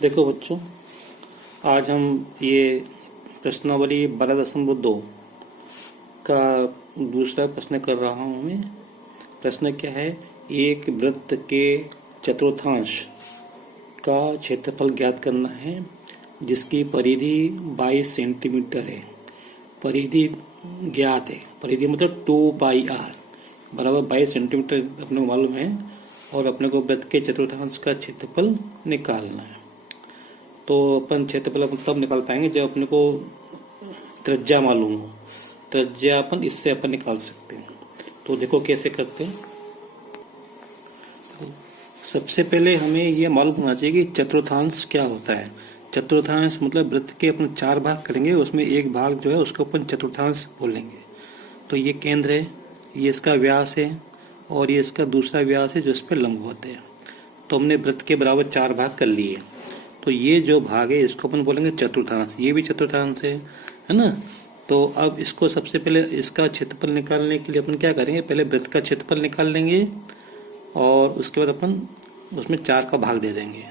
देखो बच्चों, आज हम ये प्रश्नावली 12.2 का दूसरा प्रश्न कर रहा हूँ मैं। प्रश्न क्या है? एक वृत्त के चतुर्थांश का क्षेत्रफल ज्ञात करना है जिसकी परिधि 22 सेंटीमीटर है। परिधि ज्ञात है, परिधि मतलब 2πr बराबर 22 सेंटीमीटर अपने को मालूम है, और अपने को वृत्त के चतुर्थांश का क्षेत्रफल निकालना है। तो अपन क्षेत्रफल अपन तब निकाल पाएंगे जब अपने को त्रिज्या मालूम हो। त्रिज्या अपन इससे अपन निकाल सकते हैं। तो देखो कैसे करते हैं। सबसे पहले हमें यह मालूम होना चाहिए कि चतुर्थांश क्या होता है। चतुर्थांश मतलब वृत्त के अपन 4 भाग करेंगे, उसमें एक भाग जो है उसको अपन चतुर्थांश बोलेंगे। तो ये केंद्र है, ये इसका व्यास है, और ये इसका दूसरा व्यास है जो इस पर लंबवत है। तो हमने वृत्त के बराबर 4 भाग कर लिए। तो ये जो भाग है इसको अपन बोलेंगे चतुर्थांश। ये भी चतुर्थांश है ना। तो अब इसको सबसे पहले इसका क्षेत्रफल निकालने के लिए अपन क्या करेंगे, पहले वृत्त का क्षेत्रफल निकाल लेंगे और उसके बाद अपन उसमें 4 का भाग दे देंगे।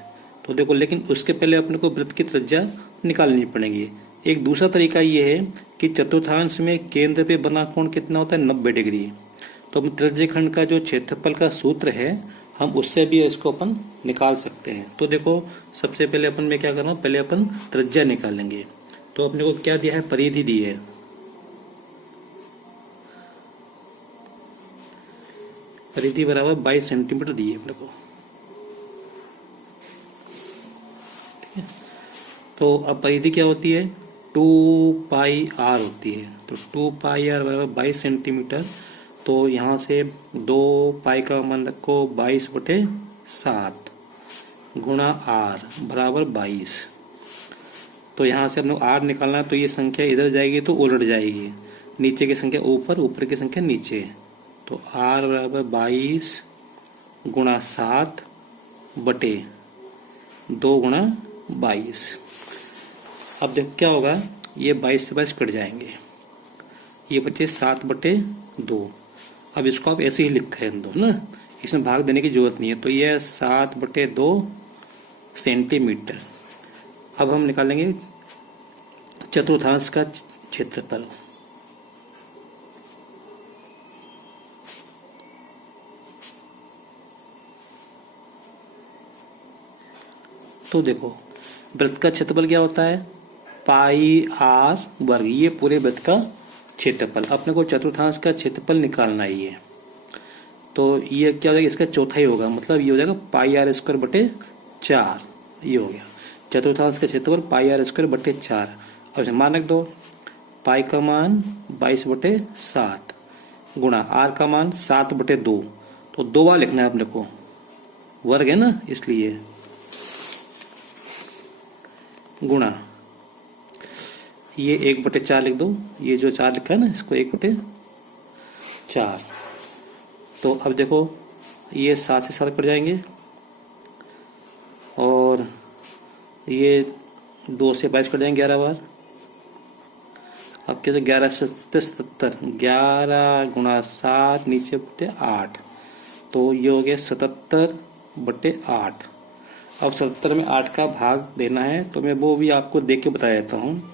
तो देखो, लेकिन उसके पहले अपने को वृत्त की त्रिज्या निकालनी पड़ेगी। एक दूसरा तरीका ये है कि चतुर्थांश में केंद्र पे बना कोण कितना होता है, 90 डिग्री। तो हम त्रिज्यखंड का जो क्षेत्रफल का सूत्र है हम उससे भी इसको अपन निकाल सकते हैं। तो देखो, सबसे पहले अपन में क्या करना, पहले अपन त्रिज्या निकालेंगे। तो अपने को क्या दिया है, परिधि दी है। परिधि बराबर 22 सेंटीमीटर दी है अपने को। ठीक है। तो अब परिधि क्या होती है, 2πr होती है। तो 2πr बराबर 22 सेंटीमीटर। तो यहाँ से 2 का मान रखो 22/7 गुणा r बराबर 22। तो यहाँ से अपने आर निकालना है, तो ये संख्या इधर जाएगी तो उलट जाएगी, नीचे की संख्या ऊपर, ऊपर की संख्या नीचे। तो r बराबर 22 गुणा 7 बटे 2 गुणा 22। अब देखो क्या होगा, ये 22 से 22 कट जाएंगे, ये बचे 7/2। अब इसको आप ऐसे ही लिखें दो ना, इसमें भाग देने की जरूरत नहीं है। तो यह 7/2 सेंटीमीटर। अब हम निकालेंगे चतुर्थांश का क्षेत्रफल। तो देखो, वृत्त का क्षेत्रफल क्या होता है, πr वर्ग। ये पूरे वृत्त का क्षेत्रफल। अपने को चतुर्थांश का क्षेत्रफल निकालना ही है। तो ये क्या हो जाएगा, इसका चौथा ही होगा, मतलब ये हो जाएगा πr²/4। ये हो गया चतुर्थांश का क्षेत्रफल, πr²/4। अब इसे मान रख दो, पाई का मान 22/7 गुणा आर का मान 7/2। तो 2 बार लिखना है अपने को, वर्ग है ना इसलिए, गुणा ये 1/4 लिख दो। ये जो 4 लिखा है ना, इसको 1/4। तो अब देखो, ये 7 से 7 कट जाएंगे, और ये 2 से 22 कट जाएंगे 11 बार। अब क्या, तो 11 से 70, 11 गुणा 7 नीचे बटे 8। तो ये हो गया 77/8। अब 77 में 8 का भाग देना है, तो मैं वो भी आपको देख के बता देता हूँ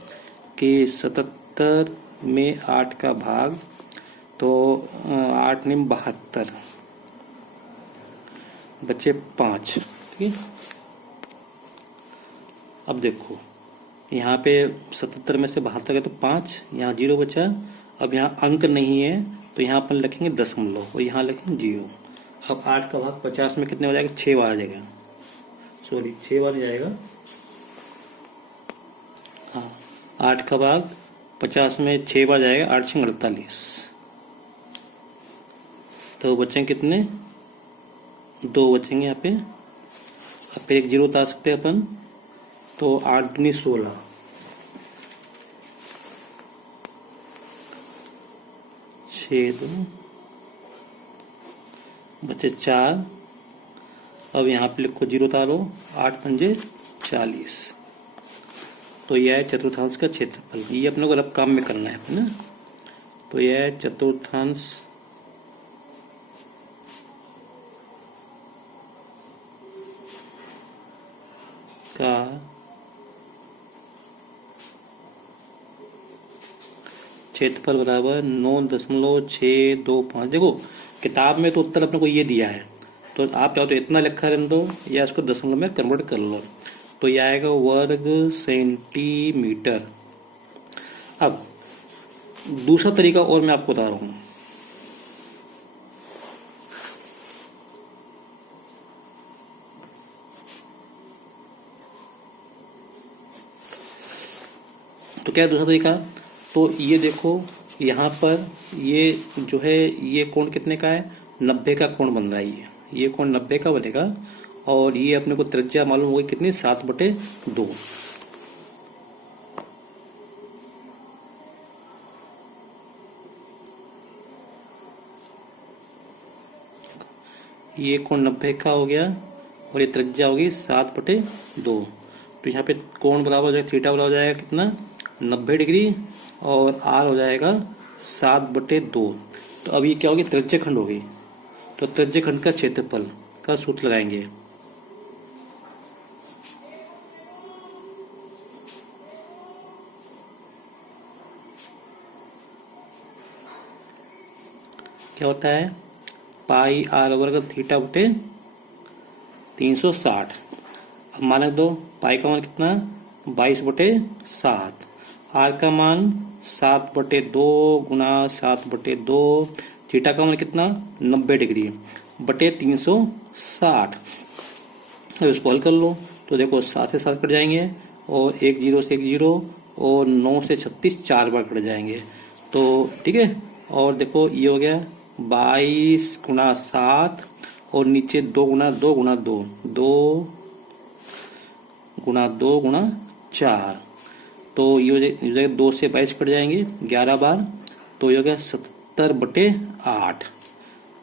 कि 77 में 8 का भाग, तो 8 में 72 बचे 5। ठीक है। अब देखो, यहाँ पे 77 में से 72 गए तो 5, यहाँ 0 बचा। अब यहाँ अंक नहीं है तो यहाँ अपन लिखेंगे दशमलव, और यहाँ लिखेंगे 0। अब 8 का भाग 50 में कितने हो जाएगा, 6 बार आ जाएगा, सॉरी 6 बार जाएगा। हाँ, 8 का भाग 50 में 6 बार जाएगा, 8 से 48। तो बचेंगे कितने, 2 बचेंगे यहाँ पे। अब फिर एक 0 उतार सकते हैं अपन, तो 8 दूनी 16, 6 2 बचे 4। अब यहाँ पे लिखो 0 उतारो, 8 पंजे 40। तो यह है चतुर्थांश का क्षेत्रफल। ये अपने को रफ काम में करना है ना। तो यह है चतुर्थांश का क्षेत्रफल बराबर 9.625। देखो किताब में तो उत्तर अपने को ये दिया है, तो आप चाहो तो इतना लिखा रहने दो या इसको दशमलव में कन्वर्ट कर लो। तो ये आएगा वर्ग सेंटीमीटर। अब दूसरा तरीका और मैं आपको बता रहा हूँ। तो क्या है दूसरा तरीका? तो ये देखो यहाँ पर ये जो है ये कोण कितने का है? 90 का कोण बन रहा है। ये कोण 90 का बनेगा और ये अपने को त्रिज्या मालूम होगी कितनी? 7/2। ये कोण 90 का हो गया और ये त्रिज्या होगी 7/2। तो यहाँ पे कोण बराबर हो जाएगा, थीटा बराबर हो जाएगा कितना? 90 डिग्री और आर हो जाएगा 7/2। तो अब ये क्या होगी? त्रिज्या खंड होगी। तो त्रिज्या खंड का क्षेत्रफल का सूत्र लगाएंगे। क्या होता है? पाई आर वर्ग थीटा बटे 360। अब मान दो पाई का मान कितना? 22/7। आर का मान 7/2 गुना 7/2। थीटा का मान कितना? 90 डिग्री बटे 360। अब इसको हल कर लो। तो देखो 7 से 7 कट जाएंगे और 1 0 से 1 0 और 9 से 36 4 बार कट जाएंगे। तो ठीक है। और देखो ये हो गया 22 गुना 7 और नीचे 2 गुना 2 गुना 2 2 गुना 2 गुना 4। तो ये हो जाएगा 2 से 22 कट जाएंगे 11 बार। तो ये हो गया 70/8।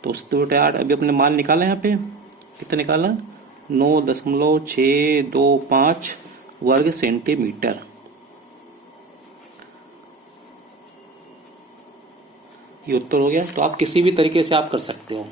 तो 70/8 अभी अपने मान निकाला यहाँ पे कितना निकाला? 9.625 वर्ग सेंटीमीटर। ये उत्तर हो गया। तो आप किसी भी तरीके से आप कर सकते हो।